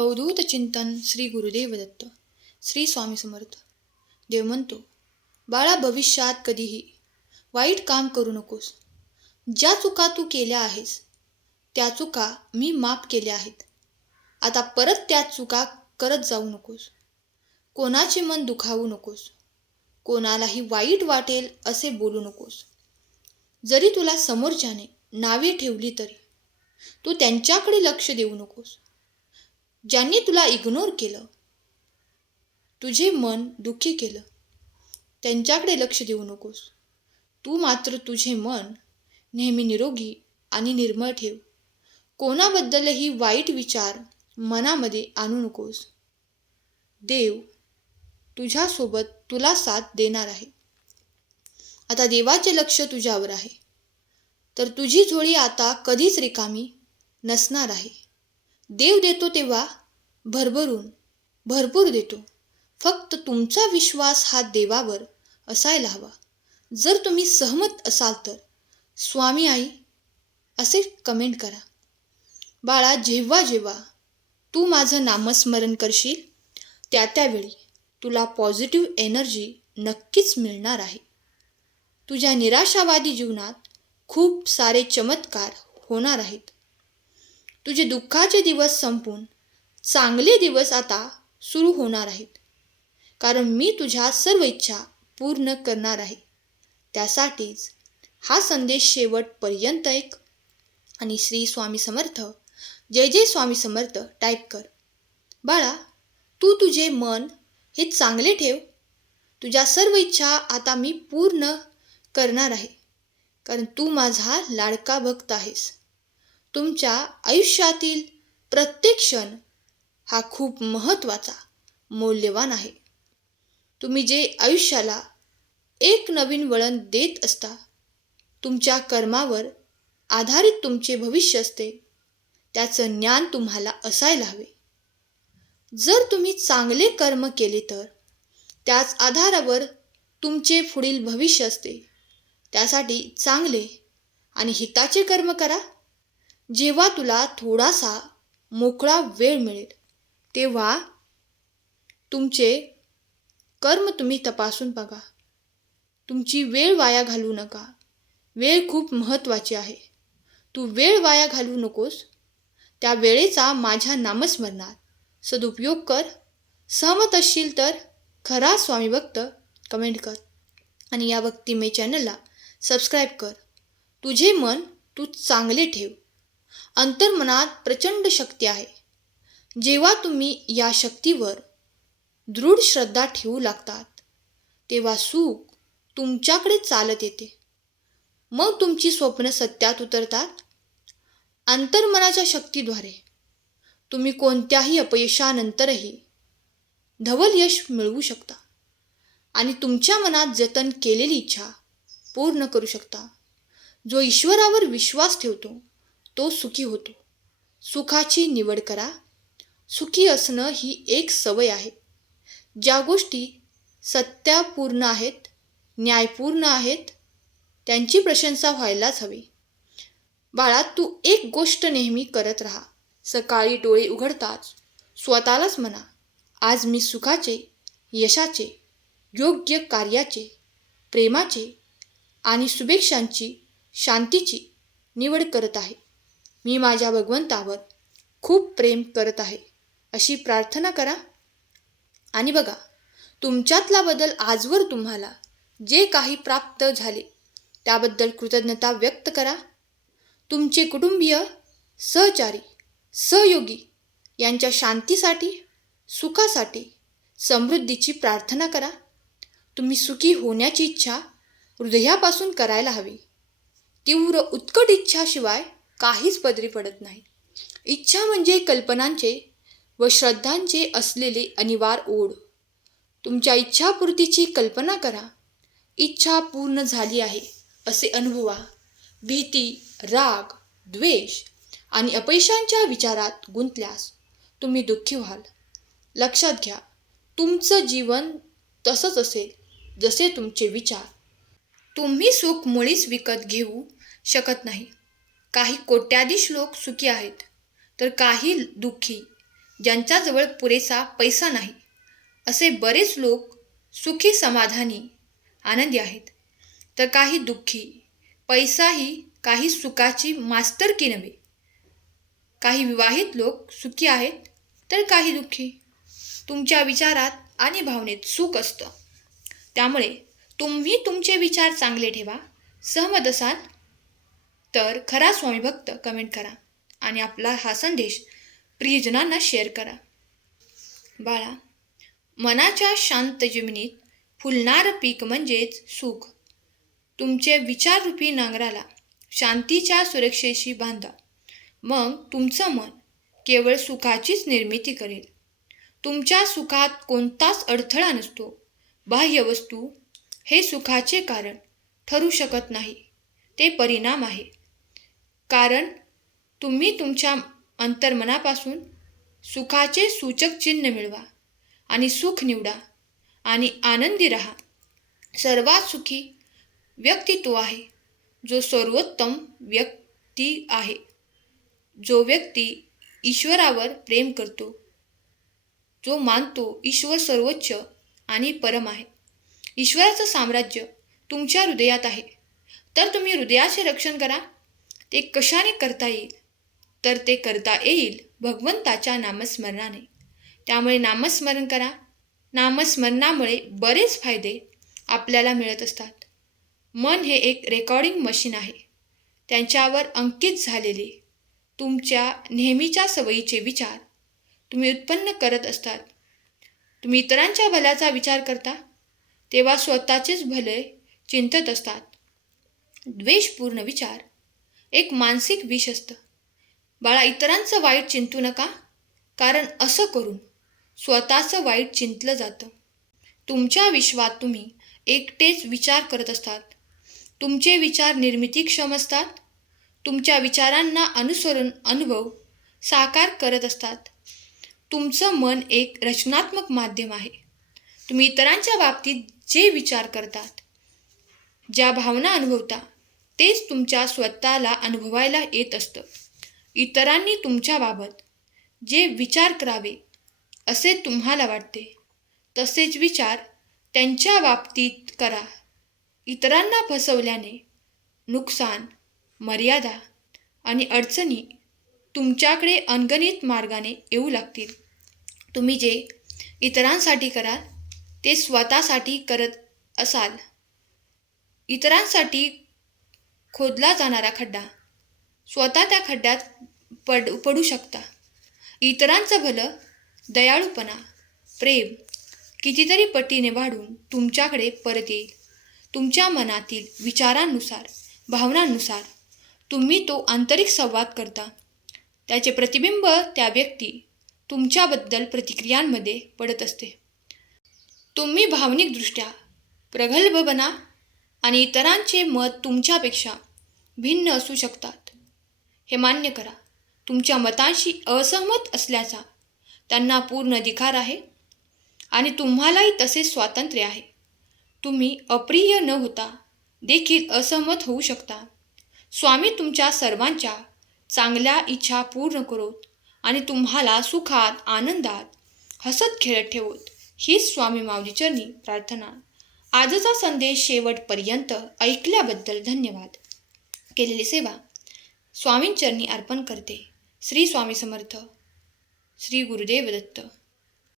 अवधूत चिंतन श्री गुरुदेव दत्त. श्री स्वामी समर्थ. देव म्हणतो, बाळा, भविष्यात कधीही वाईट काम करू नकोस. ज्या चुका तू केल्या आहेस त्या चुका मी माफ केल्या आहेत. आता परत त्या चुका करत जाऊ नकोस. कोणाचे मन दुखावू नकोस. कोणालाही वाईट वाटेल असे बोलू नकोस. जरी तुला समोरच्याने नावे ठेवली तरी तू त्यांच्याकडे लक्ष देऊ नकोस. ज्यांनी तुला इग्नोर केलं, तुझे मन दुःखी केलं, त्यांच्याकडे लक्ष देऊ नकोस. तू मात्र तुझे मन नेहमी निरोगी आणि निर्मळ ठेव. कोणाबद्दलही वाईट विचार मनामध्ये आणू नकोस. देव तुझ्यासोबत तुला साथ देणार आहे. आता देवाचे लक्ष तुझ्यावर आहे, तर तुझी झोळी आता कधीच रिकामी नसणार आहे. देव देतो तेव्हा भरपूर देतो. फक्त तुमचा विश्वास हा देवावर असायला हवा. जर तुम्ही सहमत असाल तर स्वामी आई असे कमेंट करा. बाळा, जेव्हा जेव्हा तू माझं नामस्मरण करशील त्यावेळी तुला पॉझिटिव्ह एनर्जी नक्कीच मिळणार आहे. तुझ्या निराशावादी जीवनात खूप सारे चमत्कार होणार आहेत. तुझे दुःखाचे दिवस संपून चांगले दिवस आता सुरू होणार आहेत. कारण मी तुझ्या सर्व इच्छा पूर्ण करणार आहे. त्यासाठीच हा संदेश शेवटपर्यंत ऐक आणि श्री स्वामी समर्थ, जय जय स्वामी समर्थ टाईप कर. बाळा, तू तुझे मन हे चांगले ठेव. तुझ्या सर्व इच्छा आता मी पूर्ण करणार आहे. कारण तू माझा लाडका भक्त आहेस. तुमच्या आयुष्यातील प्रत्येक क्षण हा खूप महत्त्वाचा, मौल्यवान आहे. तुम्ही जे आयुष्याला एक नवीन वळण देत असता, तुमच्या कर्मावर आधारित तुमचे भविष्य असते. त्याचं ज्ञान तुम्हाला असायला हवे. जर तुम्ही चांगले कर्म केले तर त्याच आधारावर तुमचे पुढील भविष्य असते. त्यासाठी चांगले आणि हिताचे कर्म करा. जेव्हा तुला थोडासा मोकळा वेळ मिळेल तेव्हा तुमचे कर्म तुम्ही तपासून बघा. तुमची वेळ वाया घालवू नका. वेळ खूप महत्त्वाची आहे. तू वेळ वाया घालवू नकोस. त्या वेळेचा माझ्या नामस्मरणात सदुपयोग कर. सहमत असशील तर खरा स्वामी भक्त कमेंट कर आणि या भक्तिमय चॅनलला सबस्क्राईब कर. तुझे मन तू चांगले ठेव. अंतर्मनात प्रचंड शक्ती आहे. जेव्हा तुम्ही या शक्तीवर दृढ श्रद्धा ठेवू लागतात तेव्हा सुख तुमच्याकडे चालत येते. मग तुमची स्वप्न सत्यात उतरतात. अंतर्मनाच्या शक्तीद्वारे तुम्ही कोणत्याही अपयशानंतरही धवल यश मिळवू शकता आणि तुमच्या मनात जतन केलेली इच्छा पूर्ण करू शकता. जो ईश्वरावर विश्वास ठेवतो तो सुखी होतो. सुखाची निवड करा. सुखी असणं ही एक सवय आहे. ज्या गोष्टी सत्यपूर्ण आहेत, न्यायपूर्ण आहेत, त्यांची प्रशंसा व्हायलाच हवी. बाळा, तू एक गोष्ट नेहमी करत राहा. सकाळी डोळे उघडताच स्वतःलाच म्हणा, आज मी सुखाचे, यशाचे, योग्य कार्याचे, प्रेमाचे आणि शुभेच्छांची, शांतीची निवड करत आहे. मी माझ्या भगवंतावर खूप प्रेम करत आहे अशी प्रार्थना करा. आणि बघा, तुमच्यातला बदल आजवर तुम्हाला जे काही प्राप्त झाले त्याबद्दल कृतज्ञता व्यक्त करा. तुमचे कुटुंबीय, सहचारी, सहयोगी यांच्या शांतीसाठी, सुखासाठी, समृद्धीची प्रार्थना करा. तुम्ही सुखी होण्याची इच्छा हृदयापासून करायला हवी. तीव्र उत्कट इच्छाशिवाय काहीच पदरी पडत नाही. इच्छा म्हणजे कल्पनांचे व श्रद्धांचे असलेले अनिवार्य ओढ. तुमच्या इच्छापूर्तीची कल्पना करा. इच्छा पूर्ण झाली आहे असे अनुभवा. भीती, राग, द्वेष आणि अपयशांच्या विचारात गुंतल्यास तुम्ही दुःखी व्हाल. लक्षात घ्या, तुमचं जीवन तसंच असेल जसे तुमचे विचार. तुम्ही सुख मुळीच विकत घेऊ शकत नाही. काही कोट्याधीश लोक सुखी आहेत तर काही दुःखी. ज्यांच्याजवळ पुरेसा पैसा नाही असे बरेच लोक सुखी, समाधानी, आनंदी आहेत. तर काही दुःखी. पैसाही काही सुखाची मास्टरकी नव्हे. काही विवाहित लोक सुखी आहेत तर काही दुःखी. तुमच्या विचारात आणि भावनेत सुख असतं. त्यामुळे तुम्ही तुमचे विचार चांगले ठेवा. सहमत असाल तर खरा स्वामी भक्त कमेंट करा आणि आपला हा संदेश प्रियजनांना शेअर करा. बाळा, मनाच्या शांत जमिनीत फुलणारं पीक म्हणजेच सुख. तुमचे विचाररूपी नांगराला शांतीच्या सुरक्षेशी बांधा. मग तुमचं मन केवळ सुखाचीच निर्मिती करेल. तुमच्या सुखात कोणताच अडथळा नसतो. बाह्य वस्तू हे सुखाचे कारण ठरू शकत नाही, ते परिणाम आहे. कारण तुम्ही तुमच्या अंतर्मनापासून सुखाचे सूचक चिन्ह मिळवा आणि सुख निवडा आणि आनंदी राहा. सर्वात सुखी व्यक्ती तो आहे जो सर्वोत्तम व्यक्ती आहे, जो व्यक्ती ईश्वरावर प्रेम करतो, जो मानतो ईश्वर सर्वोच्च आणि परम आहे. ईश्वराचं साम्राज्य तुमच्या हृदयात आहे. तर तुम्ही हृदयाचे रक्षण करा. ते कशाने करता येईल? तर ते करता येईल भगवंताच्या नामस्मरणाने. त्यामुळे नामस्मरण करा. नामस्मरणामुळे बरेच फायदे आपल्याला मिळत असतात. मन हे एक रेकॉर्डिंग मशीन आहे. त्यांच्यावर अंकित झालेले तुमच्या नेहमीच्या सवयीचे विचार तुम्ही उत्पन्न करत असतात. तुम्ही इतरांच्या भल्याचा विचार करता तेव्हा स्वतःचेच भले चिंतत असतात. द्वेषपूर्ण विचार एक मानसिक विष असतं. बाळा, इतरांचं वाईट चिंतू नका, कारण असं करून स्वतःचं वाईट चिंतलं जातं. तुमच्या विश्वात तुम्ही एकटेच विचार करत असतात. तुमचे विचार निर्मितीक्षम असतात. तुमच्या विचारांना अनुसरून अनुभव साकार करत असतात. तुमचं मन एक रचनात्मक माध्यम आहे. तुम्ही इतरांच्या बाबतीत जे विचार करतात, ज्या भावना अनुभवता, तेच तुमच्या स्वतःला अनुभवायला येत असतं. इतरांनी तुमच्याबाबत जे विचार करावे असे तुम्हाला वाटते, तसेच विचार त्यांच्या बाबतीत करा. इतरांना फसवल्याने नुकसान, मर्यादा आणि अडचणी तुमच्याकडे अनगणित मार्गाने येऊ लागतील. तुम्ही जे इतरांसाठी कराल ते स्वतःसाठी करत असाल. इतरांसाठी खोदला जाणारा खड्डा स्वतः त्या खड्ड्यात पडू शकता. इतरांचं भलं, दयाळूपणा, प्रेम कितीतरी पटीने वाढून तुमच्याकडे परत येईल. तुमच्या मनातील विचारांनुसार, भावनांनुसार तुम्ही तो आंतरिक संवाद करता. त्याचे प्रतिबिंब त्या व्यक्ती तुमच्याबद्दल प्रतिक्रियांमध्ये पडत असते. तुम्ही भावनिकदृष्ट्या प्रगल्भ बना आणि इतरांचे मत तुमच्यापेक्षा भिन्न असू शकतात हे मान्य करा. तुमच्या मतांशी असहमत असल्याचा त्यांना पूर्ण अधिकार आहे आणि तुम्हालाही तसेच स्वातंत्र्य आहे. तुम्ही अप्रिय न होता देखील असहमत होऊ शकता. स्वामी तुमच्या सर्वांच्या चांगल्या इच्छा पूर्ण करोत आणि तुम्हाला सुखात, आनंदात, हसत खेळत ठेवोत, हीच स्वामी माऊली चरणी प्रार्थना. आजचा संदेश शेवटपर्यंत ऐकल्याबद्दल धन्यवाद. केलेली सेवा स्वामींचरणी अर्पण करते. श्री स्वामी समर्थ. श्री गुरुदेव दत्त.